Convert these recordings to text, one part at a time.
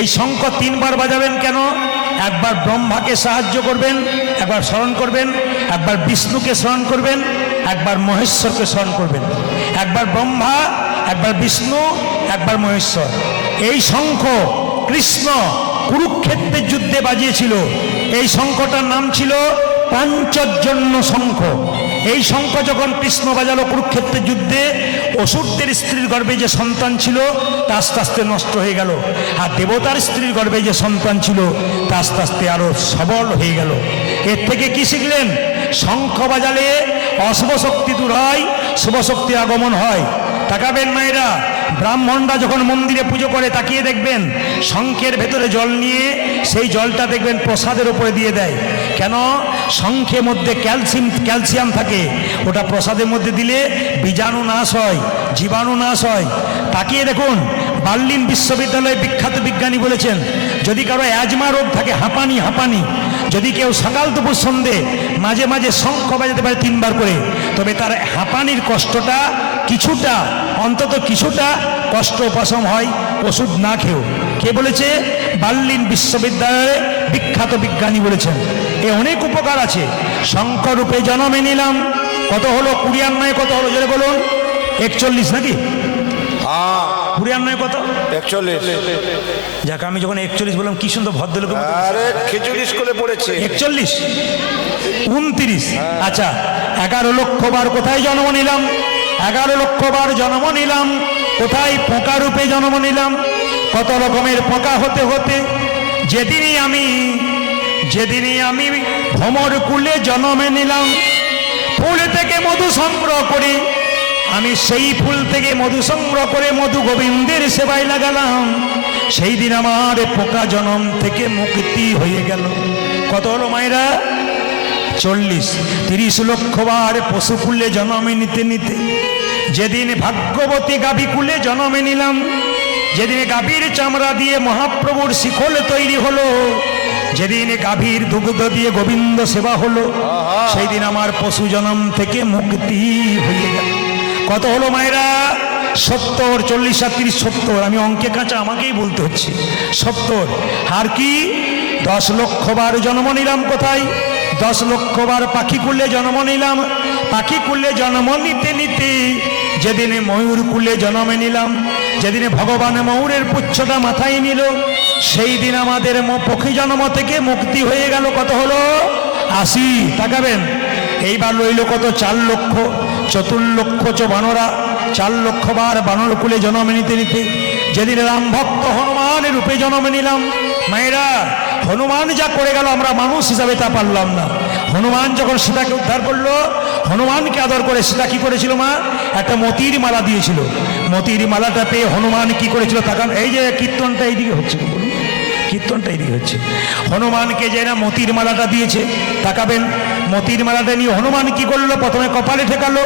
এই শঙ্খ তিনবার বাজাবেন কেন? একবার ব্রহ্মাকে সাহায্য করবেন, একবার স্মরণ করবেন, একবার বিষ্ণুকে স্মরণ করবেন, একবার মহেশ্বরকে স্মরণ করবেন। একবার ব্রহ্মা, একবার বিষ্ণু, একবার মহেশ্বর। এই শঙ্খ কৃষ্ণ কুরুক্ষেত্রের যুদ্ধে বাজিয়েছিল। এই শঙ্খটার নাম ছিল পাঞ্চজন্য শঙ্খ। এই শঙ্খ যখন কৃষ্ণ বাজালো কুরুক্ষেত্রের যুদ্ধে, অসুরদের স্ত্রীর গর্ভে যে সন্তান ছিল তা আস্তে আস্তে নষ্ট হয়ে গেল, আর দেবতার স্ত্রীর গর্ভে যে সন্তান ছিল তা আস্তে আস্তে আরো সবল হয়ে গেল। এর থেকে কি শিখলেন? শঙ্খ বাজালে অশুভ শক্তি দূর হয়, শুভ শক্তির আগমন হয়। তাকাবেন মায়েরা, ব্রাহ্মণরা যখন মন্দিরে পুজো করে তাকিয়ে দেখবেন শঙ্খের ভেতরে জল নিয়ে সেই জলটা দেখবেন প্রসাদের উপরে দিয়ে দেয়। কেন? শঙ্খের মধ্যে ক্যালসিয়াম থাকে, ওটা প্রসাদের মধ্যে দিলে বীজাণু নাশ হয়, জীবাণু নাশ হয়। তাকিয়ে দেখুন, বার্লিন বিশ্ববিদ্যালয়ে বিখ্যাত বিজ্ঞানী বলেছেন, যদি কারো অ্যাজমা রোগ থাকে, হাঁপানি, যদি কেউ সকাল দুপুর সন্ধে মাঝে মাঝে শঙ্খ বাজাতে পারে 3 বার করে, তবে তার হাঁপানির কষ্টটা কিছুটা, অন্তত কিছুটা কষ্ট উপশম হয় ওষুধ না খেয়েও। কে বলেছে? বার্লিন বিশ্ববিদ্যালয়ে বিখ্যাত বিজ্ঞানী বলেছেন। এ অনেক উপকার আছে। শঙ্খ রূপে জন্মে নিলাম। কত হলো? 94 কত হলো জোরে বলুন? 41 নাকি? হ্যাঁ 94 কত? 41। যাক, আমি যখন 41 বললাম কি সুন্দর ভদ্রলোক। আরে খিচুড়ি স্কুলে পড়েছে। 41, 29। আচ্ছা, 11 লক্ষ বার কোথায় জন্ম নিলাম? 11 লক্ষ বার জন্ম নিলাম কোথায়? পোকা রূপে জন্ম নিলাম। কত রকমের পোকা হতে হতে যেদিনই আমি ভ্রমর কুলে জন্মে নিলাম। ফুল থেকে মধু সংগ্রহ করি, আমি সেই ফুল থেকে মধু সংগ্রহ করে মধু গোবিন্দের সেবায় লাগালাম। সেই দিন আমার পোকা জন্ম থেকে মুক্তি হয়ে গেল। কত হলো মায়েরা? 40। 30 লক্ষ বার পশু কুলে জন্মে নিতে নিতে যেদিন ভাগ্যবতী গাভী কুলে জন্মে নিলাম, যেদিন গাভীর চামড়া দিয়ে মহাপ্রভুর শিখল তৈরি হলো, যেদিন গাভীর দুগ্ধ দিয়ে গোবিন্দ সেবা হলো, সেই দিন আমার পশু জন্ম থেকে মুক্তি হয়ে গেল। কত হলো মায়েরা? 70। 40 আর 30 70। আমি অঙ্কে কাঁচা, আমাকেই বলতে হচ্ছে 70। আর কি? 10 লক্ষ বার জন্ম নিলাম কোথায়? 10 লক্ষ বার পাখি কুলে জন্ম নিলাম। পাখি কুলে জন্ম নিতে নিতে যেদিনে ময়ূর কুলে জন্মে নিলাম, যেদিনে ভগবান ময়ূরের পুচ্ছটা মাথায় নিল, সেই দিন আমাদের পক্ষী জন্ম থেকে মুক্তি হয়ে গেল। কত হলো? 80। তাকাবেন, এইবার লইল কত? 4 লক্ষ। 4 লক্ষ বানরা, 4 লক্ষ বার বানর কুলে জন্ম নিতে নিতে যেদিন রাম ভক্ত হনুমানের রূপে জন্ম নিলাম। মায়েরা, হনুমান যা করে গেল আমরা মানুষ হিসাবে তা পারলাম না। হনুমান যখন সীতাকে উদ্ধার করলো, হনুমানকে আদর করে সীতা কি করেছিল? মা একটা মতির মালা দিয়েছিল। মতির মালাটা পেয়ে হনুমান কি করেছিল? তাকান, এই যে কীর্তনটা এইদিকে হচ্ছে, বলুন, কীর্তনটা এইদিকে হচ্ছে। হনুমানকে যে না মতির মালাটা দিয়েছে, তাকাবেন, মতির মালাটা নিয়ে হনুমান কি করলো? প্রথমে কপালে ঠেকালো,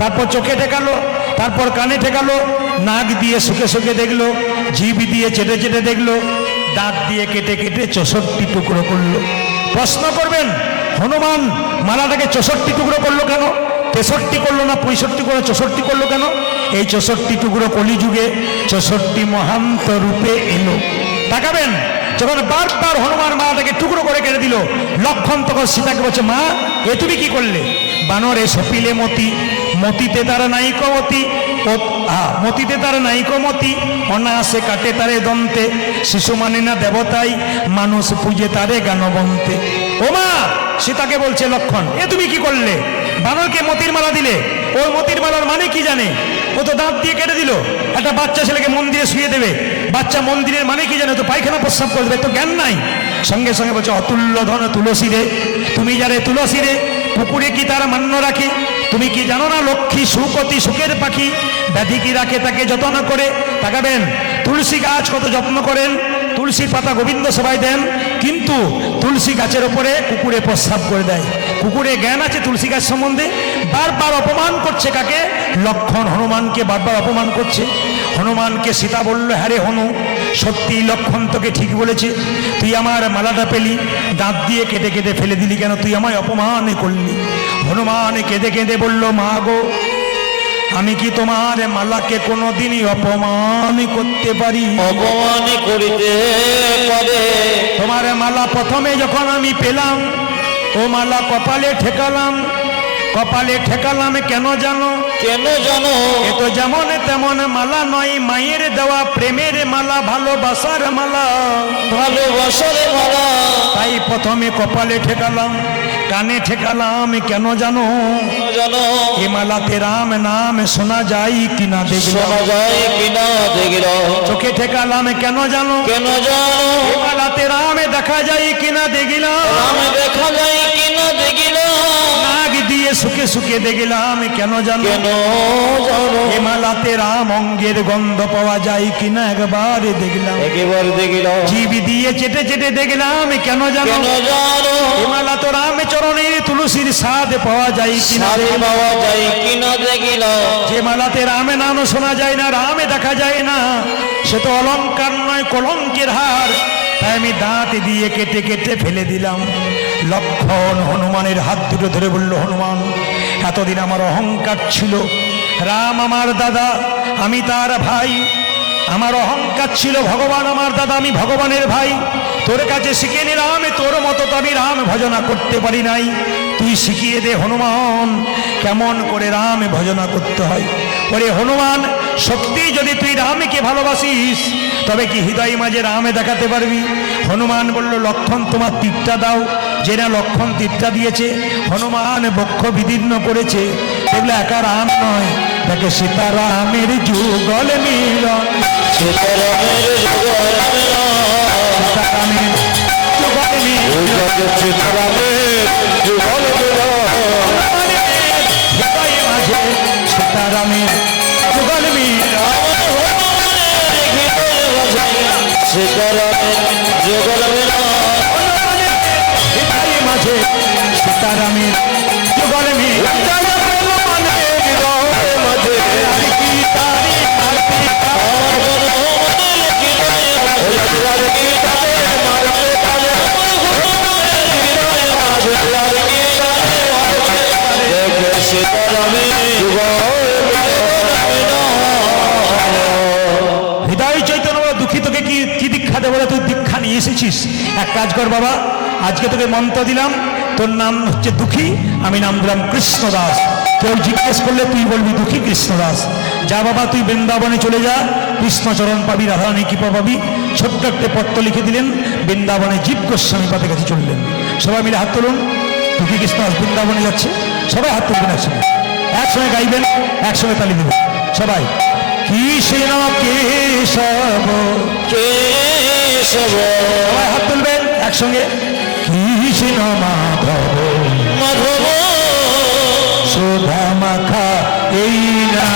তারপর চোখে ঠেকালো, তারপর কানে ঠেকালো, নাক দিয়ে শুকে শুকে দেখলো, জিভ দিয়ে চেটে চেটে দেখলো, দাঁত দিয়ে কেটে কেটে 64 টুকরো করলো। প্রশ্ন করবেন, হনুমান মালাটাকে 64 টুকরো করলো কেন? 63 করলো না, 65 করলো, 64 করলো কেন? এই 64 টুকরো কলিযুগে 64 মহান্ত রূপে এলো। তাকাবেন, যখন বারবার হনুমান মালাটাকে টুকরো করে কেটে দিল, লক্ষণ তখন সীতাকে বলছে, মা এ তুমি কি করলে? বানরে সপিলে মতি, মতিতে তার নাইক মতি, মতিতে তার নাইক মতি, অনায়াসে কাটে তারে দন্তে, শিশু মানে না দেবতাই, মানুষ পূজে তারে গানবন্তে। ও মা, সীতাকে বলছে লক্ষণ, এ তুমি কি করলে? বানরকে মতির মালা দিলে। ওই মতির মালার মানে কি জানে? ও তো দাঁত দিয়ে কেটে দিল। একটা বাচ্চা ছেলেকে মন্দিরে শুয়ে দেবে, বাচ্চা মন্দিরের মানে কি জানে? তো পায়খানা প্রস্রাব করে দেবে, তো জ্ঞান নাই। সঙ্গে সঙ্গে বলছে, অতুল্য ধন তুলসী রে, তুমি যারে তুলসী রে, পুকুরে কি তার মান্য রাখে? তুমি কি জানো না লক্ষ্মী সুপতি সুখের পাখি, ব্যাধি কি রাখে তাকে যত্ন করে। তাকাবেন, তুলসী গাছ কত যত্ন করেন, তুলসীর পাতা গোবিন্দ সবাই দেন, কিন্তু তুলসী গাছের ওপরে কুকুরে প্রস্রাব করে দেয়। কুকুরে জ্ঞান আছে তুলসী গাছ সম্বন্ধে? বারবার অপমান করছে কাকে? লক্ষণ হনুমানকে বারবার অপমান করছে। হনুমানকে সীতা বলল, হ্যাঁ রে হনু, সত্যি লক্ষণ তোকে ঠিক বলেছে, তুই আমার মালাটা পেলি, দাঁত দিয়ে কেটে কেটে ফেলে দিলি কেন? তুই আমায় অপমান করলি। হনুমান কেঁদে কেঁদে বলল, মা গো, আমি কি তোমার মালাকে কোনোদিনই অপমান করতে পারি? অপমান করিতে পারে। তোমার মালা প্রথমে যখন আমি পেলাম, ও মালা কপালে ঠেকালাম। কপালে ঠেকালাম কেন জানো? কেন জানো? এ তো যেমন তেমন মালা নয়, মায়ের দেওয়া প্রেমের মালা, ভালোবাসার মালা। ভালোবাসার মালা। তাই প্রথমে কপালে ঠেকালাম, কানে ঠেকালাম কেন জানো? জানো? এ মালাতে রাম নাম শোনা যায় কিনা দেখলাম। শোনা যায় কিনা দেখলাম। চোখে ঠেকালাম কেন জানো? কেন জানো? এ মালাতে রামে দেখা যায় কিনা দেখলাম। রাম দেখা যায় কিনা দেখলাম। নাগ দিয়ে সুখে সুখে দেখলাম কেন জানো? কেন জানো? এ মালাতে রাম অঙ্গের গন্ধ পাওয়া যায় কিনা একবার দেখলাম। একেবার দেখলাম। জীব দিয়ে চেটে চেটে দেখলাম কেন জানো? কেন জানো? এ মালা তো রাম চরণের তুলসীর স্বাদ পাওয়া যায় কিনা সাথে দেখলাম। পাওয়া যায় কিনা দেখলাম। যে মালাতে রামে নাম শোনা যায় না, রামে দেখা যায় না, সে তো অলংকার নয়, কলঙ্কের হার। তাই আমি দাঁত দিয়ে কেটে কেটে ফেলে দিলাম। লক্ষণ হনুমানের হাত দুটো ধরে বলল, হনুমান, এতদিন আমার অহংকার ছিল, রাম আমার দাদা, আমি তার ভাই। আমার অহংকার ছিল, ভগবান আমার দাদা, আমি ভগবানের ভাই। তোর কাছে শিখে নিলাম, তোর মতো তো আমি রাম ভজনা করতে পারি নাই। তুই শিখিয়ে দে হনুমান, কেমন করে রাম ভজনা করতে হয়। ওরে হনুমান, সত্যি যদি তুই রামকে ভালোবাসিস, তবে কি হৃদয় মাঝে রামে দেখাতে পারবি? হনুমান বলল, লক্ষণ তোমার তীরটা দাও। যে না লক্ষণ তীরটা দিয়েছে, হনুমান বক্ষ বিদীর্ণ করেছে। এগুলো একা রাম নয়, তাকে সীতারামের যুগল মিলন। সীতারামের যুগল মিলন। সীতারামের যুগল মিলন। সীতারামের যুগল মিলন। হৃদয় মাঝে সীতারামের যুগল মিলন। সীতারামের যুগল মিলন। হৃদয় মাঝে সীতারামের যুগল মিলন। হৃদয় চৈতন্য বলে, দুঃখী তোকে কি কি দীক্ষা দেবো? তুই দীক্ষা নিয়ে এসেছিস, এক কাজ কর বাবা, আজকে তোকে মন্ত্র দিলাম, তোর নাম হচ্ছে দুঃখী, আমি নাম দিলাম কৃষ্ণদাস। কেউ জিজ্ঞেস করলে তুই বলবি দুঃখী কৃষ্ণদাস। যা বাবা, তুই বৃন্দাবনে চলে যা, কৃষ্ণচরণ পাবি, রাধারানী কৃপা পাবি। ছোট্ট একটা পত্র লিখে দিলেন, বৃন্দাবনে জীব গোস্বামী পাদের কাছে চললেন। সবাই মিলে হাত তুলুন। দুঃখী কৃষ্ণদাস বৃন্দাবনে যাচ্ছে, সবাই হাত তুলবেন একসঙ্গে, একসঙ্গে গাইবেন, একসঙ্গে তালি দেবেন সবাই। কৃষ্ণ কেশব কেশব সবাই হাত তুলবেন একসঙ্গে। কৃষ্ণ মাধব মাধব সুধা মাখা এই না।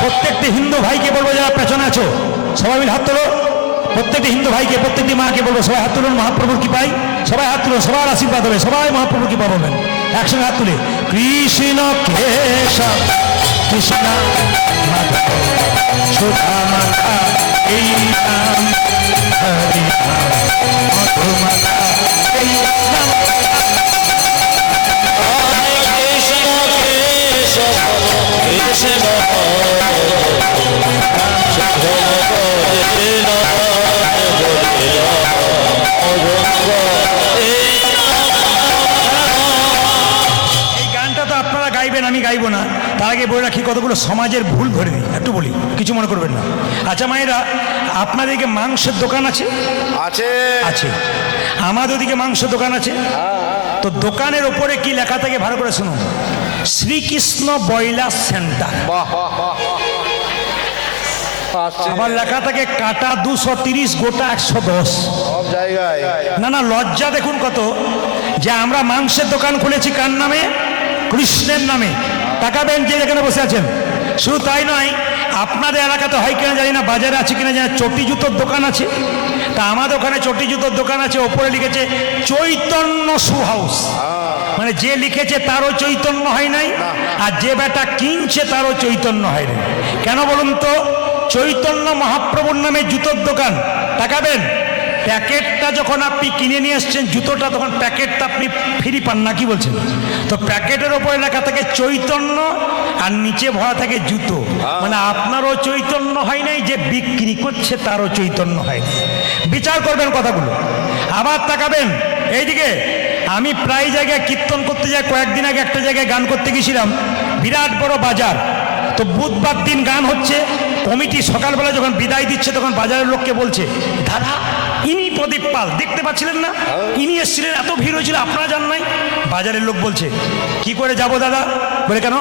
প্রত্যেকটি হিন্দু ভাইকে বলবো, যারা পেছনে আছো সবাই মিলে হাত তোলো। প্রত্যেকটি হিন্দু ভাইকে, প্রত্যেকটি মাকে বলবো, সবাই হাত তুলুন, মহাপ্রভুর কৃপায় সবাই হাত তুলুন, সবার আশীর্বাদ হবে, সবাই মহাপ্রভুর কৃপা পাবেন। একসঙ্গে হাত তুলে কৃষ্ণ কেশব কৃষ্ণ মাধব সুধা মাখা এই নাম, হরি নাম মধু মাখা এই নাম। কৃষ্ণ কেশব কৃষ্ণ গাইবেন, আমি গাইবো না। তার আগে বলে রাখি, কতগুলো সমাজের ভুল ধরে দিই, একটু বলি, কিছু মনে করবেন না। আচ্ছা মায়েরা, আপনাদেরকে মাংসের দোকান আছে? আছে আছে। আমাদের ওদিকে মাংসের দোকান আছে। তো দোকানের ওপরে কি লেখা থাকে ভালো করে শুনুন, শ্রীকৃষ্ণ ব্রয়লার সেন্টার। বাহ বাহ বাহ। আসছে আবার লেখা থাকে কাটা 230 গোটা 110। সব জায়গায়। না না, লজ্জা দেখুন কত, যে আমরা মাংসের দোকান খুলেছি কার নামে? কৃষ্ণের নামে। তাকাবেন যে এখানে বসে আছেন। শুধু তাই নয়, আপনাদের এলাকাতে হয় কিনা জানি না, বাজারে আছে কিনা জানি না, চটি জুতোর দোকান আছে। তা আমাদের ওখানে চটি জুতোর দোকান আছে, ওপরে লিখেছে চৈতন্য শু হাউস। মানে যে লিখেছে তারও চৈতন্য হয় নাই, আর যে বেটা কিনছে তারও চৈতন্য হয় নাই। কেন বলুন তো? চৈতন্য মহাপ্রভুর নামে জুতোর দোকান। তাকাবেন, প্যাকেটটা যখন আপনি কিনে নিয়ে এসছেন জুতোটা, তখন প্যাকেটটা আপনি ফ্রি পান না, কি বলছেন? তো প্যাকেটের ওপরে লেখা থাকে চৈতন্য, আর নিচে ভরা থাকে জুতো। মানে আপনারও চৈতন্য হয় নাই, যে বিক্রি করছে তারও চৈতন্য হয় নাই। বিচার করবেন কথাগুলো। আবার তাকাবেন এইদিকে, আমি প্রায় জায়গায় কীর্তন করতে যাই। কয়েকদিন আগে একটা জায়গায় গান করতে গেছিলাম, বিরাট বড় বাজার। তো বুধবার দিন গান হচ্ছে, কমিটি সকালবেলা যখন বিদায় দিচ্ছে তখন বাজারের লোককে বলছে, দাদা ইনি প্রদীপ পাল, দেখতে পাচ্ছিলেন না? ইনি এসেছিলেন, এত ভিড় হয়েছিল, আপনারা জান নাই? বাজারের লোক বলছে, কি করে যাব দাদা? বলে কেন?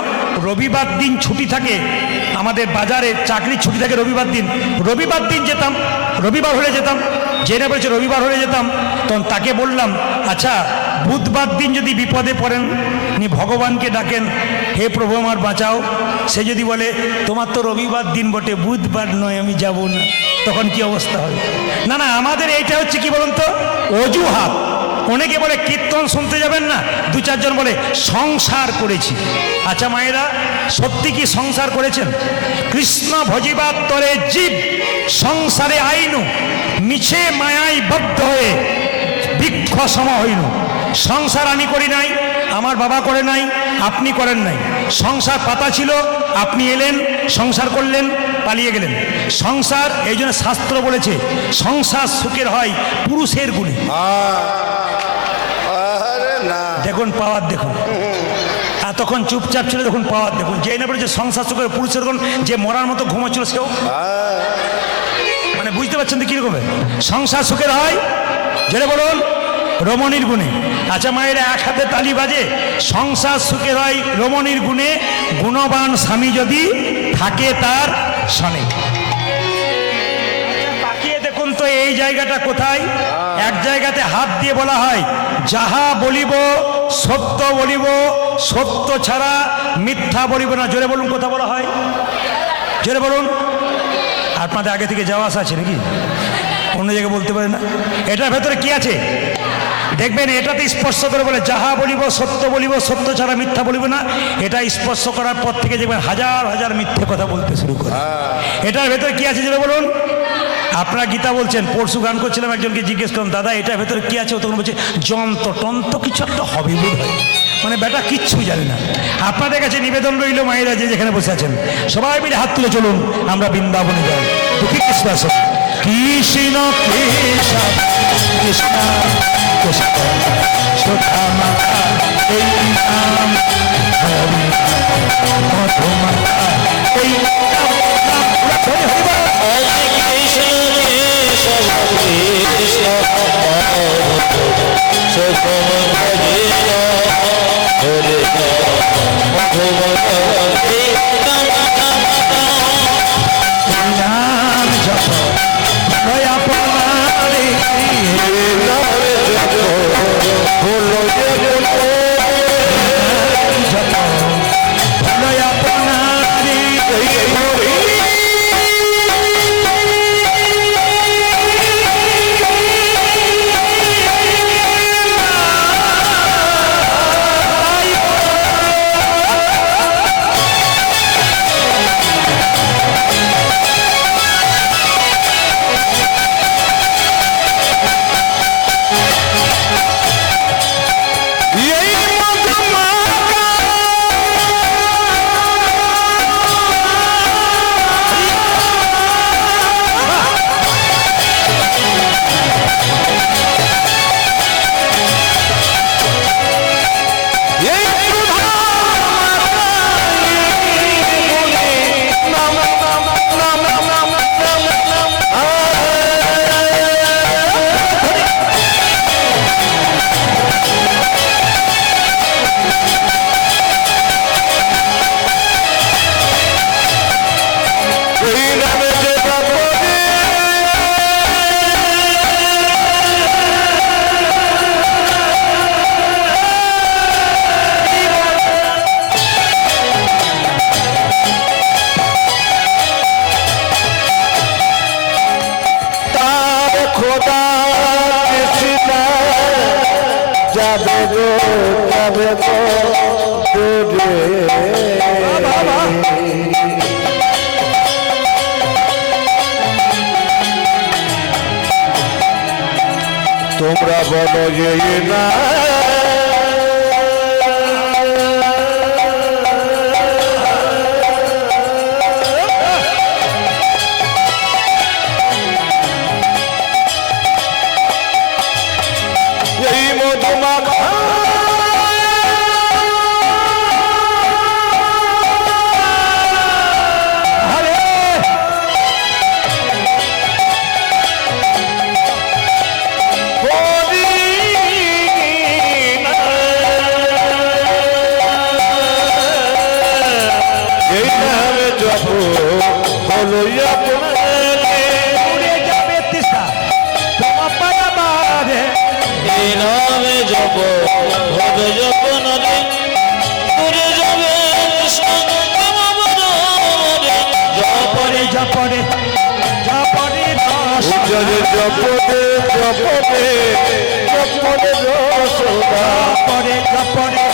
রবিবার দিন ছুটি থাকে আমাদের বাজারে, চাকরির ছুটি থাকে রবিবার দিন। রবিবার দিন যেতাম, রবিবার হলে যেতাম। জেনে বলছে রবিবার হলে যেতাম। তখন তাকে বললাম, আচ্ছা বুধবার দিন যদি বিপদে পড়েন, নি ভগবানকে ডাকেন, হে প্রভু আমার বাঁচাও, সে যদি বলে তোমার তো রবিবার দিন বটে, বুধবার নয়, আমি যাব না, তখন কি অবস্থা হবে? না না, আমাদের এইটা হচ্ছে কি বলুন তো, অজুহাত। অনেকে বলে কীর্তন শুনতে যাবেন না, দু চারজন বলে সংসার করেছি। আচ্ছা মায়েরা, সত্যি কি সংসার করেছেন? কৃষ্ণ ভজিবার তরে জীব সংসারে আইনু, মিছে মায়াই বদ্ধ হয়ে বৃক্ষ সম হইনু। সংসার আমি করি নাই, আমার বাবা করে নাই, আপনি করেন নাই। সংসার পাতা ছিল, আপনি এলেন, সংসার করলেন, পালিয়ে গেলেন। সংসার, এই জন্য শাস্ত্র বলেছে সংসার সুখের হয় পুরুষের গুণে। আরে না, দেখুন পাওয়ার, দেখুন এতক্ষণ চুপচাপ ছিল, দেখুন পাওয়ার দেখুন। যে না বলেছে সংসার সুখের পুরুষের গুণ, যে মরার মতো ঘুমাচ্ছিল সেও, মানে বুঝতে পারছেন তো কিরকম সংসার সুখের হয়? যেটা বলুন রমণীর গুণে। আচ্ছা মায়েরা, এক হাতে তালি বাজে। সংসার সুখের হয় রমণীর গুণে, গুণবান স্বামী যদি থাকে তার সনে। তাকিয়ে দেখুন তো এই জায়গাটা কোথায়? এক জায়গাতে হাত দিয়ে বলা হয়, যাহা বলিব সত্য বলিব, সত্য ছাড়া মিথ্যা বলিব না। জোরে বলুন, কথা বলা হয়, জোরে বলুন। আপনাদের আগে থেকে যাওয়া আসা আছে নাকি? অন্য জায়গায় বলতে পারে না? এটার ভেতরে কি আছে দেখবেন, এটাতে স্পর্শ করে বলে যাহা বলিব সত্য বলিব, সত্য ছাড়া মিথ্যা বলিব না। এটা স্পর্শ করার পর থেকে দেখবেন হাজার হাজার মিথ্যে কথা বলতে শুরু করে। এটার ভেতরে কি আছে যেটা বলুন? আপনারা গীতা বলছেন, পরশু গান করছিলাম, একজনকে জিজ্ঞেস করলাম, দাদা এটার ভেতরে কি আছে? ও তখন বলছে যন্ত্র টন্ত্র কিছু একটা হবে বোধ হয়। মানে বেটা কিচ্ছু জানে না। আপনাদের কাছে নিবেদন রইল, মায়েরা যে যেখানে বসে আছেন সবাই মিলে হাত তুলে চলুন, আমরা বৃন্দাবনে যাই। দুঃখী কৃষ্ণ আসুন, কৃষ্ণ কৃষ্ণ কৃষ্ণ কৃষ্ণ সুধামা, এই নাম হরি মধুমা, এই নাম হরি হরি। গো যাবে গো দূরে তোমরা বলো যে না এই মধুমাখা উড়ে যাবে তৃষা তোমার পারাবারে এই নামে জপ হবে জপ নদী উড়ে যাবে জপরে জপরে জপরে উজ্জ্বলে জপদে জপদে জপদে রসনা জপরে জপরে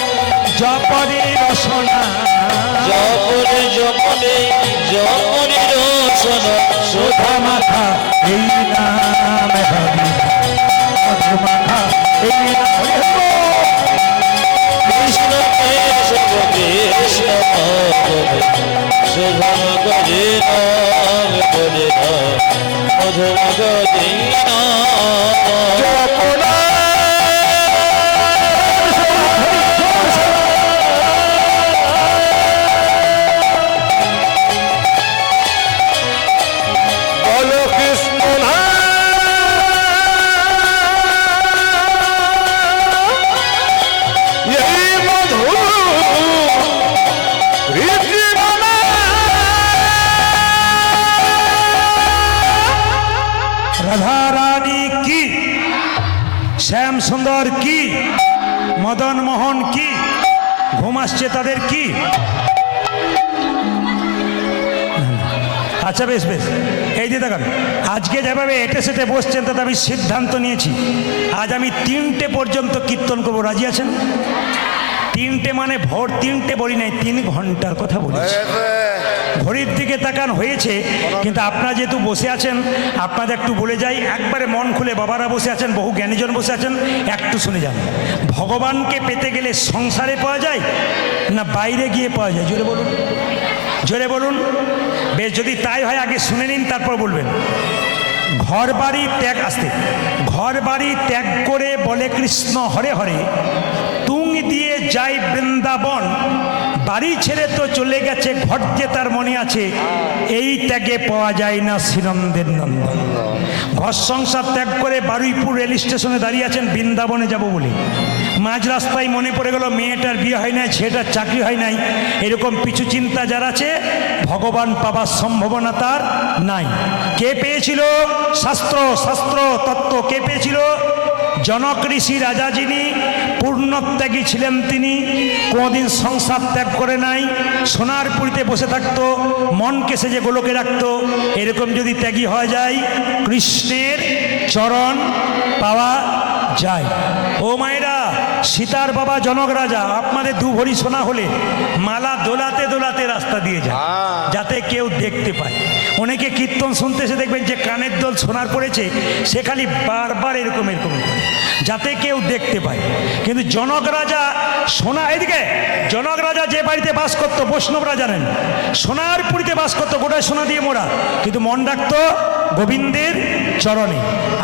জপরে রসনা জপদে জপদে জপদে রসনা সুধা মাখা এই নাম হরি মধু মাখা এই নাম হরি কৃষ্ণ কেশব কৃষ্ণ শুভম গজে নাম বলে মধুম গজে জপনা বলো কৃষ্ণ এই মধু রাধা রানী কি শ্যাম সুন্দর কি মদন মোহন কি ঘুম আসছে তাদের কি আচ্ছা বেশ বেশ এই যে দেখেন আজকে যেভাবে এটে সেটে বসছেন তাতে আমি সিদ্ধান্ত নিয়েছি আজ আমি 3টে পর্যন্ত কীর্তন করবো রাজি আছেন 3টে মানে ভোর 3টে বলি নাই 3 ঘন্টার কথা বলেছি ঘড়ির দিকে তাকান হয়েছে কিন্তু আপনারা যেহেতু বসে আছেন আপনাদের একটু বলে যাই একবারে মন খুলে বাবারা বসে আছেন বহু জ্ঞানীজন বসে আছেন একটু শুনে যান ভগবানকে পেতে গেলে সংসারে পাওয়া যায় না বাইরে গিয়ে পাওয়া যায় জোরে বলুন বেশ যদি তাই হয় আগে শুনে নিন তারপর বলবেন ঘর বাড়ি ত্যাগ আসতে ঘর বাড়ি ত্যাগ করে বলে কৃষ্ণ হরে হরে তুং দিয়ে যায় বৃন্দাবন বাড়ি ছেড়ে তো চলে গেছে ঘর যে তার মনে আছে এই ত্যাগে পাওয়া যায় না শ্রীনন্দের নন্দন ঘর সংসার ত্যাগ করে বারুইপুর রেল স্টেশনে দাঁড়িয়ে আছেন বৃন্দাবনে যাব বলে মাঝ রাস্তায় মনে পড়ে গেল মেয়েটার বিয়ে হয় নাই ছেলেটার চাকরি হয় নাই এরকম পিছু চিন্তা যার আছে ভগবান পাবার সম্ভাবনা তার নাই কে পেয়েছিল শাস্ত্র তত্ত্ব কে পেয়েছিল জনক ঋষি রাজা যিনি পূর্ণত্যাগী ছিলেন তিনি কোনোদিন সংসার ত্যাগ করে নাই সোনার পুরীতে বসে থাকতো মনকে সেজে গোলকে রাখতো এরকম যদি ত্যাগী হওয়া যায় কৃষ্ণের চরণ পাওয়া যায় ও মায়েরা সীতার বাবা জনক রাজা আপনাদের 2 ভরি সোনা হলে মালা দোলাতে দোলাতে রাস্তা দিয়ে যায় যাতে কেউ দেখতে পায় অনেকে কীর্তন শুনতে এসে দেখবেন যে কানের দোল সোনার পড়েছে সে খালি বারবার এরকম করে যাতে কেউ দেখতে পায় কিন্তু জনক রাজা সোনা এদিকে জনক রাজা যে বাড়িতে বাস করতো বৈষ্ণবরা জানেন সোনার পুরীতে বাস করতো গোটায় সোনা দিয়ে মোড়া কিন্তু মন রাখতো গোবিন্দের চরণে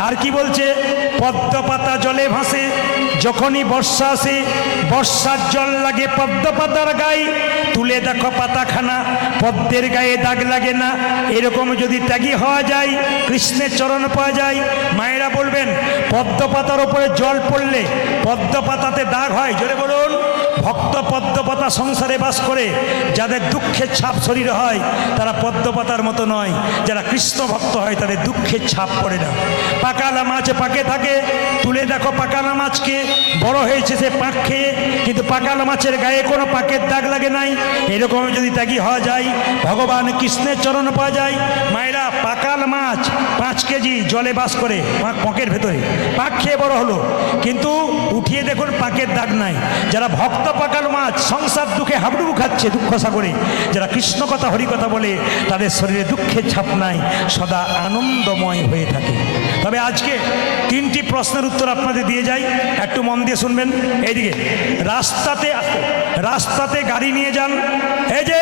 আর কি বলছে পদ্ম পাতা জলে ভাসে যখনই বর্ষা আসে বর্ষার জল লাগে পদ্ম পাতার গায়ে তুলে দেখো পাতাখানা পদ্মের গায়ে দাগ লাগে না এরকম যদি ত্যাগী হওয়া যায় কৃষ্ণের চরণ পাওয়া যায় মায়েরা বলবেন পদ্ম পাতার ওপরে জল পড়লে পদ্ম পাতাতে দাগ হয় জোরে বলুন ভক্ত পদ্মপাতা সংসারে বাস করে, যাদের দুঃখের ছাপ শরীরে হয় তারা পদ্মপাতার মতো নয়, যারা কৃষ্ণ ভক্ত হয় তাদের দুঃখের ছাপ পড়ে না। পাকালা মাছ পাকে থাকে, তুলে দেখো পাকালা মাছকে, বড় হয়েছে সে পাক খেয়ে, কিন্তু পাকালা মাছের গায়ে কোনো পাকের দাগ লাগে নাই। এরকম যদি ত্যাগী হওয়া যায়, ভগবান কৃষ্ণের চরণ পাওয়া যায়। মায়েরা, পাকাল মাছ 5 কেজি জলে বাস করে পকের ভেতরে, পাক খেয়ে বড় হলো, কিন্তু উঠিয়ে দেখুন পাকের দাগ নাই। যারা ভক্ত পাকাল মাছ সংসার দুঃখে হাবুডুবু খাচ্ছে দুঃখ সাগরে, যারা কৃষ্ণ কথা হরি কথা বলে তাদের শরীরে দুঃখের ছাপ নাই, সদা আনন্দময় হয়ে থাকে। তবে আজকে 3টি প্রশ্নের উত্তর আপনাদের দিয়ে যাই, একটু মন দিয়ে শুনবেন। এইদিকে রাস্তাতে গাড়ি নিয়ে যান, এই যে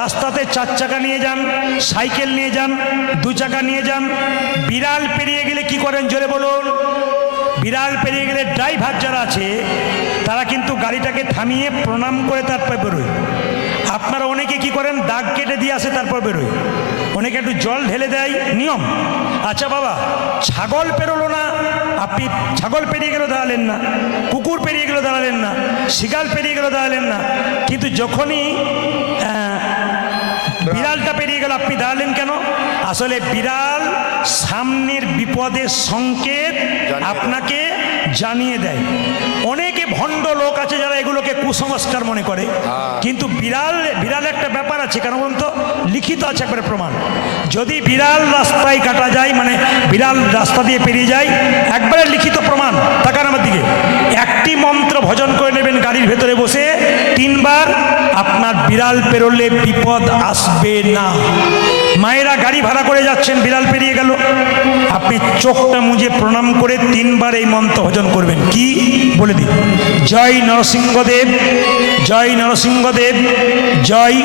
রাস্তাতে 4 চাকা নিয়ে যান, সাইকেল নিয়ে যান, 2 চাকা নিয়ে যান, বিড়াল পেরিয়ে গেলে কি করেন জোরে বলুন? বিড়াল পেরিয়ে গেলে ড্রাইভার যারা আছে তারা কিন্তু গাড়িটাকে থামিয়ে প্রণাম করে তারপর বেরোয়। আপনারা অনেকে কি করেন, দাগ কেটে দিয়ে আসে তারপর বেরোয়, অনেকে একটু জল ঢেলে দেয়, নিয়ম। আচ্ছা বাবা, ছাগল পেরোলো না, আপনি ছাগল পেরিয়ে গেলেও দাঁড়ালেন না, কুকুর পেরিয়ে গেলেও দাঁড়ালেন না, শিগাল পেরিয়ে গেলেও দাঁড়ালেন না, কিন্তু যখনই বিড়ালটা পেরিয়ে গেল আপনি দাঁড়ালেন কেন? আসলে বিড়াল সামনের বিপদের সংকেত আপনাকে জানিয়ে দেয়। অনেকে ভণ্ড লোক আছে যারা এগুলোকে কুসংস্কার মনে করে, কিন্তু বিড়াল একটা ব্যাপার আছে, কেন বলুন তো? লিখিত আছে একবারে প্রমাণ। যদি বিড়াল রাস্তায় কাটা যায়, মানে বিড়াল রাস্তা দিয়ে পেরিয়ে যায়, একবারে লিখিত প্রমাণ। তাকান আমার দিকে, একটি মন্ত্র ভজন করে নেবেন গাড়ির ভেতরে বসে 3 বার, আপনার বিড়াল পেরোলে বিপদ আসবে না। মায়েরা গাড়ি ভাড়া করে যাচ্ছেন, বিড়াল পেরিয়ে গেল, আপনি চোখটা মুজে প্রণাম করে 3 বার এই মন্ত্র ভজন করবেন। কি বলে দিই? জয় নরসিংহদেব, জয় নরসিংহদেব, জয়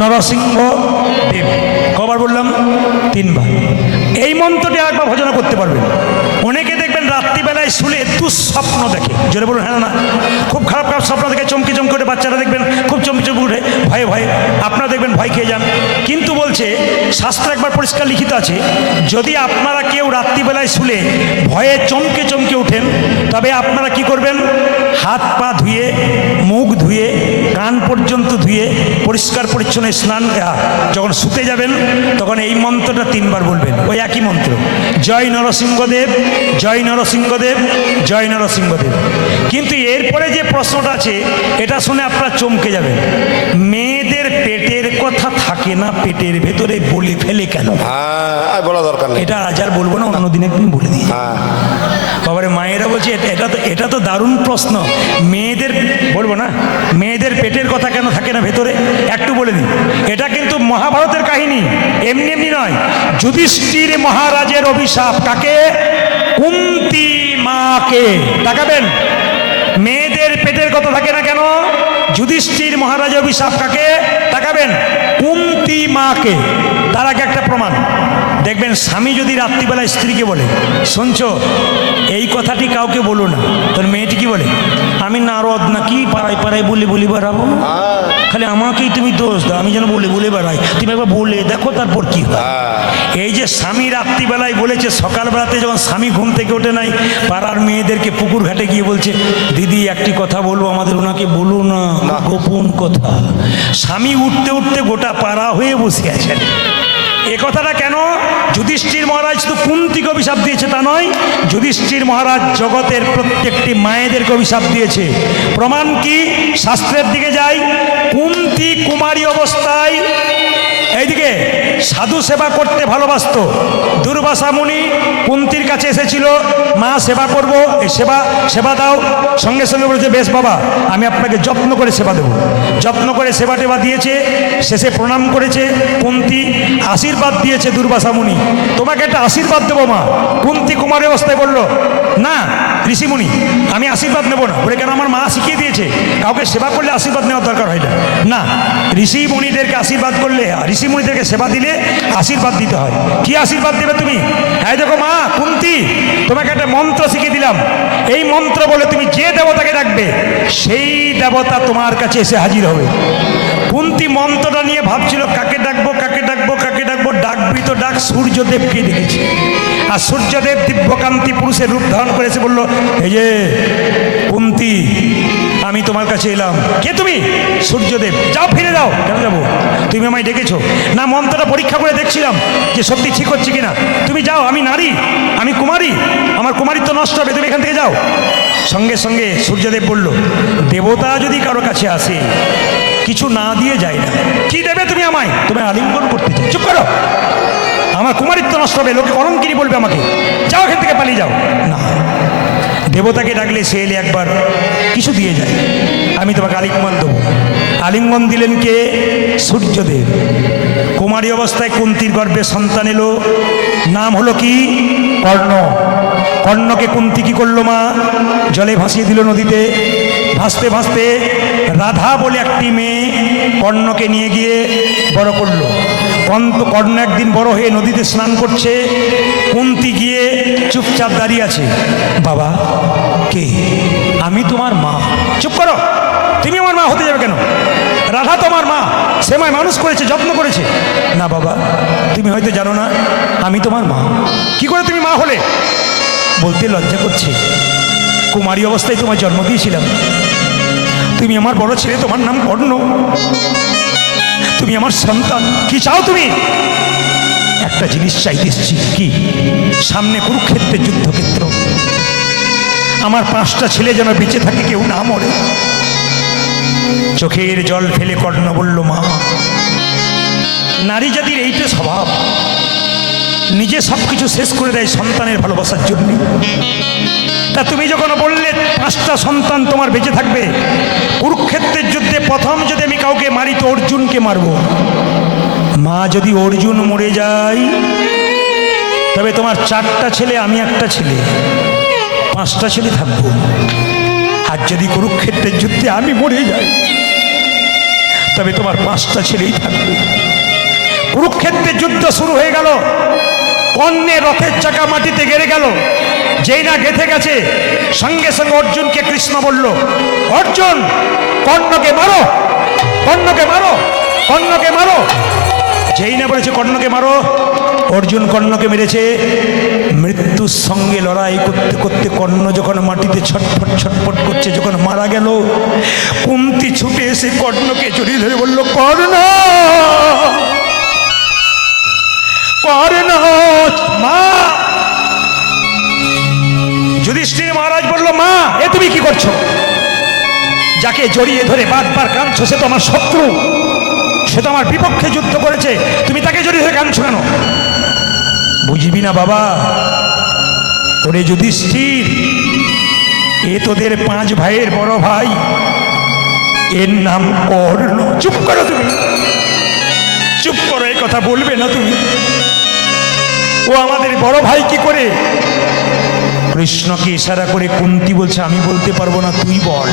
নরসিংহদেব। কবার বললাম? 3 বার। এই মন্ত্রটি একবার ভজন করতে পারবেন। অনেকে দেখবেন রাত্রিবেলায় শুলে দুঃস্বপ্ন দেখে, জোরে বলুন হ্যাঁ না? খুব খারাপ খারাপ স্বপ্ন দেখে, চমকে চমকে উঠে, বাচ্চারা দেখবেন খুব চমকে চমকে উঠে ভয়ে ভয়ে, আপনারা দেখবেন ভয় খেয়ে যান। কিন্তু বলছে শাস্ত্রে একবার পরিষ্কার লিখিত আছে, যদি আপনারা কেউ রাত্রিবেলায় শুলে ভয়ে চমকে চমকে উঠেন, তবে আপনারা কি করবেন? হাত পা ধুয়ে, মুখ ধুয়ে, কান পর্যন্ত ধুয়ে পরিষ্কার পরিচ্ছন্ন স্নান, যখন শুতে যাবেন তখন এই মন্ত্রটা 3 বার বলবেন, ওই একই মন্ত্র, জয় নরসিংহদেব, জয় নরসিংহদেব, জয় নরসিংহদেব। কিন্তু এরপরে যে প্রশ্নটা আছে এটা শুনে আপনারা চমকে যাবেন। মেয়েদের পেটের কথা থাকে না পেটের ভেতরে, বলে ফেলে কেন? আর বলা দরকার নেই, এটা আজ আর বলবো না, অন্যদিন একদিন বলে দিই। বাবারে মায়েরা বলছে এটা তো দারুণ প্রশ্ন। মেয়েদের বলবো না, মেয়েদের পেটের কথা কেন থাকে না ভেতরে, একটু বলে দিই। এটা কিন্তু মহাভারতের কাহিনী, এমনি এমনি নয়। যুধিষ্ঠির মহারাজের অভিশাপ কাকে? কুন্তী মাকে। তাকাবেন, মেয়েদের পেটের কথা থাকে না কেন? যুধিষ্ঠির মহারাজের অভিশাপ কাকে? তাকাবেন, কুন্তী মাকে। তার আগে একটা প্রমাণ দেখবেন, স্বামী যদি রাত্রিবেলায় স্ত্রীকে বলে, শুনছো এই কথাটি কাউকে বলো না, তোর মেয়েটি কি বলে? আমি নারদ নাকি পাড়ায় পাড়ায় বলে বলে বেড়াবো, খালি আমাকেই তুমি দোষ দাও, আমি যেন বলে বলে বেড়াই, তুমি একবার বলে দেখো তারপর কি হয়। এই যে স্বামী রাত্রিবেলায় বলেছে, সকালবেলাতে যখন স্বামী ঘুম থেকে ওঠে নাই, পাড়ার মেয়েদেরকে পুকুর ঘাটে গিয়ে বলছে, দিদি একটি কথা বলবো, আমাদের ওনাকে বলো না, গোপন কথা। স্বামী উঠতে উঠতে গোটা পাড়া হয়ে বসে আছেন। এ কথাটা কেন? যুধিষ্ঠির মহারাজ তো কুন্তিকে অভিশাপ দিয়েছে তা নয়, যুধিষ্ঠির মহারাজ জগতের প্রত্যেকটি মায়েদেরকে অভিশাপ দিয়েছে। প্রমাণ কি? শাস্ত্রের দিকে যাই। কুন্তী কুমারী অবস্থায় এইদিকে সাধু সেবা করতে ভালোবাসত। দুর্বাসা মুনি কুন্তির কাছে এসেছিল, মা সেবা করব, এই সেবা দাও। সঙ্গে সঙ্গে বলেছে, বেশ বাবা, আমি আপনাকে যত্ন করে সেবা দেবো। যত্ন করে সেবা টেবা দিয়েছে। শেষে প্রণাম করেছে কুন্তি, আশীর্বাদ দিয়েছে দুর্বাসা মুনি, তোমাকে একটা আশীর্বাদ দেবো মা। কুন্তি কুমারী অবস্থায় বলল, না ঋষিমুনি, আমি আশীর্বাদ নেব না। বলে, কেন? আমার মা শিখিয়ে দিয়েছে কাউকে সেবা করলে আশীর্বাদ নেওয়ার দরকার হয় না। না, ঋষি মুনিদেরকে আশীর্বাদ করলে, ঋষি মুনিদেরকে সেবা দিলে আশীর্বাদ দিতে হয়। কি আশীর্বাদ দেবে তুমি? হ্যাঁ দেখো মা কুন্তি, তোমাকে একটা মন্ত্র শিখিয়ে দিলাম, এই মন্ত্র বলে তুমি যে দেবতাকে ডাকবে সেই দেবতা তোমার কাছে এসে হাজির হবে। কুন্তি মন্ত্রটা নিয়ে ভাবছিল, কাকে ডাকবো কাকে ডাকবো কাকে ডাকবো, ডাকবি তো ডাক, সূর্যদেবকে ডেকেছে। আর সূর্যদেব দিব্যকান্তি পুরুষের রূপ ধারণ করেছে, বলল, এই যে কুন্তি, আমি তোমার কাছে এলাম। কে তুমি? সূর্যদেব। যাও, ফিরে যাও। কেন যাবো? তুমি আমায় ডেকেছো না? মন্ত্রটা পরীক্ষা করে দেখছিলাম যে সত্যি ঠিক হচ্ছে কিনা। তুমি যাও, আমি নারী, আমি কুমারী, আমার কুমারিত্ব নষ্ট হবে, তুমি এখান থেকে যাও। সঙ্গে সঙ্গে সূর্যদেব বলল, দেবতা যদি কারো কাছে আসে কিছু না দিয়ে যায় না। কি দেবে তুমি আমায়? তুমি আলিঙ্গন করতে চাও? চুপ করো, আমার কুমারিত্ব নষ্ট হবে, লোকে কলঙ্কিনী বলবে আমাকে। যাও, এখান থেকে পালিয়ে যাও। না, দেবতাকে ডাকলে সে এলে একবার কিছু দিয়ে যায়। আমি তোমাকে আলিঙ্গন দেবো। আলিঙ্গন দিলেন কে? সূর্যদেব। কুমারী অবস্থায় কুন্তির গর্ভে সন্তান এলো, নাম হলো কি? কর্ণ। কর্ণকে কুন্তি কি করলো মা? জলে ভাসিয়ে দিল নদীতে। ভাসতে ভাসতে রাধা বলে একটি মেয়ে কর্ণকে নিয়ে গিয়ে বড় করলো। কর্ণ একদিন বড় হয়ে নদীতে স্নান করছে, কুন্তি গিয়ে চুপচাপ দাঁড়িয়ে আছে। বাবা, কে? আমি তোমার মা। চুপ করো, তুমি আমার মা হতে যাবে কেন? রাধা তোমার মা, সে আমায় মানুষ করেছে, যত্ন করেছে। না বাবা, তুমি হয়তো জানো না, আমি তোমার মা। কি করে তুমি মা হলে? বলতে লজ্জা করছে। কুমারী অবস্থায় তোমার জন্ম দিয়েছিলাম, তুমি আমার বড় ছেলে, তোমার নাম কর্ণ, তুমি আমার সন্তান। কি চাও তুমি? একটা জিনিস চাইতেছি। কি? সামনে কুরুক্ষেত্রের যুদ্ধক্ষেত্র, আমার 5টা ছেলে যেন বেঁচে থাকে, কেউ না মরে। চোখের জল ফেলে কর্ণ বলল, মা, নারী জাতির এইটা স্বভাব, নিজে সব কিছু শেষ করে দেয় সন্তানের ভালোবাসার জন্য। তা তুমি যখন বললে 5টা সন্তান তোমার বেঁচে থাকবে, কুরুক্ষেত্রের যুদ্ধে প্রথম যদি আমি কাউকে মারি তো অর্জুনকে মারব। মা, যদি অর্জুন মরে যায় তবে তোমার 4টা ছেলে, আমি একটা ছেলে, 5টা ছেলে থাকবো। আর যদি কুরুক্ষেত্রের যুদ্ধে আমি মরে যাই তবে তোমার 5টা ছেলেই থাকবে। কুরুক্ষেত্রের যুদ্ধ শুরু হয়ে গেল। কর্ণের রথের চাকা মাটিতে গেড়ে গেল। যেই না গেঁথে গেছে, সঙ্গে সঙ্গে অর্জুনকে কৃষ্ণ বলল, অর্জুন, কর্ণকে মারো, কর্ণকে মারো, কর্ণকে মারো। যেই না বলেছে কর্ণকে মারো, অর্জুন কর্ণকে মেরেছে। মৃত্যুর সঙ্গে লড়াই করতে করতে কর্ণ যখন মাটিতে ছটফট ছটফট করছে, যখন মারা গেল, কুন্তি ছুটে এসে কর্ণকে জড়িয়ে ধরে বলল, কর্ণ, কর্ণ, মা। যুধিষ্ঠির মহারাজ বলল, মা, এ তুমি কি করছো? যাকে জড়িয়ে ধরে বারবার কাঁদছো সে তো আমার শত্রু, সে তো আমার বিপক্ষে যুদ্ধ করেছে, তুমি তাকে জড়িয়ে ধরে কাঁদছো কেন? বুঝবি না বাবা, ওরে যুধিষ্ঠির, এ তোদের 5 ভাইয়ের বড় ভাই, এর নাম কর্ণ। চুপ করো তুমি, চুপ করো, এই কথা বলবে না তুমি। ও আমাদের বড় ভাই কি করে? কৃষ্ণকে ইশারা করে কুন্তি বলছে, আমি বলতে পারবো না, তুই বল।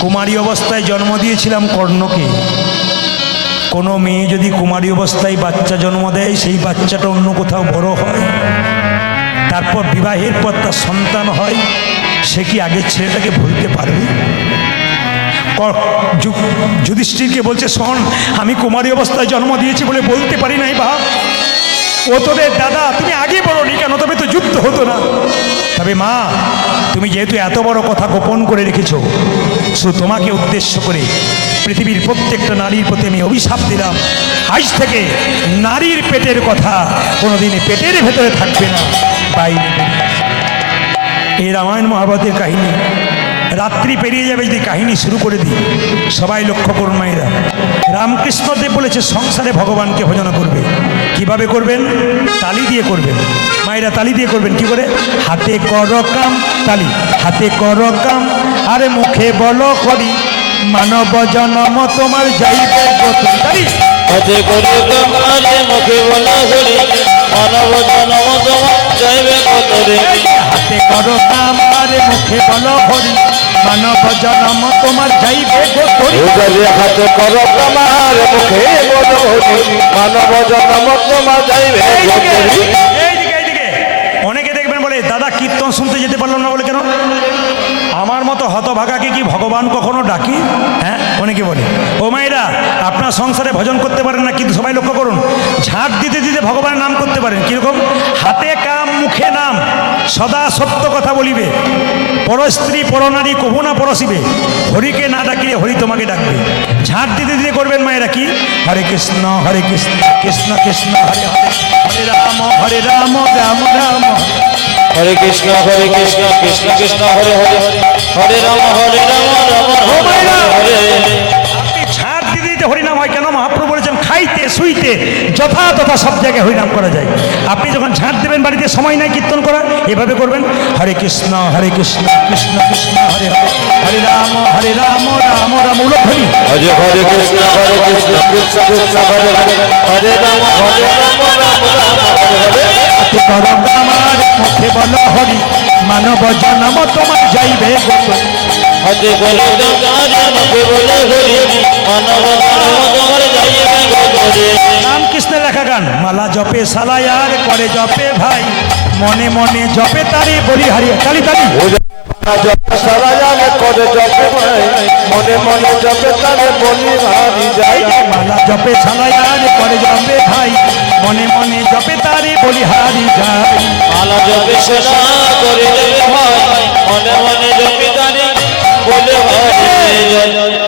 কুমারী অবস্থায় জন্ম দিয়েছিলাম কর্ণকে। কোনো মেয়ে যদি কুমারী অবস্থায় বাচ্চা জন্ম দেয়, সেই বাচ্চাটা অন্য কোথাও বড় হয়, তারপর বিবাহের পর তার সন্তান হয়, সে কি আগের ছেলেটাকে ভুলতে পারবে? যুধিষ্ঠিরকে বলছে, শোন, আমি কুমারী অবস্থায় জন্ম দিয়েছি বলে বলতে পারি নাই বাপ। ও তোদের দাদা, তুমি আগে বলোনি কেন? তবে তো যুদ্ধ হতো না। তবে মা, তুমি যেহেতু এত বড় কথা গোপন করে রেখেছ, শুধু তোমাকে উদ্দেশ্য করে পৃথিবীর প্রত্যেকটা নারীর প্রতি আমি অভিশাপ দিলাম, আজ থেকে নারীর পেটের কথা কোনোদিন পেটের ভেতরে থাকবে না, বাইরে। এই রামায়ণ মহাভারতের কাহিনী। রাত্রি পেরিয়ে যাবে যদি কাহিনী শুরু করে দিই। সবাই লক্ষ্য করুন মায়েরা, রামকৃষ্ণদেব বলেছে সংসারে ভগবানকে ভজনা করবে। কিভাবে করবেন? তালি দিয়ে করবেন। মায়েরা তালি দিয়ে করবেন। কি করে? হাতে কর কাম, তালি, হাতে কর কাম, আরে মুখে বলো করি, মানব জনম তোমার যাইবে গতি। তালি। হাতে করে কাম, আরে মুখে বলো করি, মানব জনম তোমার যাইবে গতি। হাতে কর কাম, আরে মুখে বলো হরি, মানব জনম তোমার যাইবে গতি। হাতে করো কামার, মুখে বলো হরি, মানব জনম তোমার যাইবে গতি। এইদিকে অনেকে দেখবেন বলে, দাদা কীর্তন শুনতে যেতে পারলাম না বলে কেন? আমার মতো হতভাগাকে কি ভগবান কখনো ডাকি? হ্যাঁ, অনেকে বলে। ও মায়েরা, আপনার সংসারে ভজন করতে পারেন না, কিন্তু সবাই লক্ষ্য করুন, ঝাঁট দিতে দিতে ভগবানের নাম করতে পারেন। কীরকম? হাতে কাম মুখে নাম, সদা সত্য কথা বলিবে, পরস্ত্রী পরনারী কভু না পরশিবে, হরিকে না ডাকিলে হরি তোমাকে ডাকবে। ঝাঁট দিতে দিতে করবেন মায়েরা কি? হরে কৃষ্ণ কৃষ্ণ কৃষ্ণ হরে হরে, হরে রাম রাম রাম। হরে কৃষ্ণ কৃষ্ণ কৃষ্ণ হরে হরে, হরে রাম রাম ও মায়েরা, হরে হরে। আপনি ঝাঁট দিতে দিতে হরিনাম হয় কেন? মহাপ্রভু বলেছেন খাইতে শুইতে যথা সব জায়গায় হরিনাম করা যায়। আপনি যখন ঝাঁট দেবেন বাড়িতে সময় নাই কীর্তন করা, এভাবে করবেন হরে কৃষ্ণ কৃষ্ণ কৃষ্ণ হরে হরে, হরে রাম রাম রাম। উলধ্বনি। হরে হরে কৃষ্ণ কৃষ্ণ কৃষ্ণ হরে হরে, হরে রাম রাম হরে হরে। হাতে করো আমার মুখে বলো হরি, মানব জন্ম তোমার যাইবে গত। হরে বলে মুখে বলে হরি, মানব তোমার যাইবে গরে। নাম কৃষ্ণের লেখা গান। মালা জপে সালায়ার করে জপে ভাই, মনে মনে জপে তারি বলি হারি। তালি তালি। সারা জানে করে জপে ভাই, মনে মনে জপে তারে বলি হারি যাই। মালা জপে সালায়ার করে জপে ভাই, মনে মনে জপে তারি বলি হারি যায়। মালা জপে সেনা করে দেবে ভাই, মনে মনে জপি তারি বলে হরে।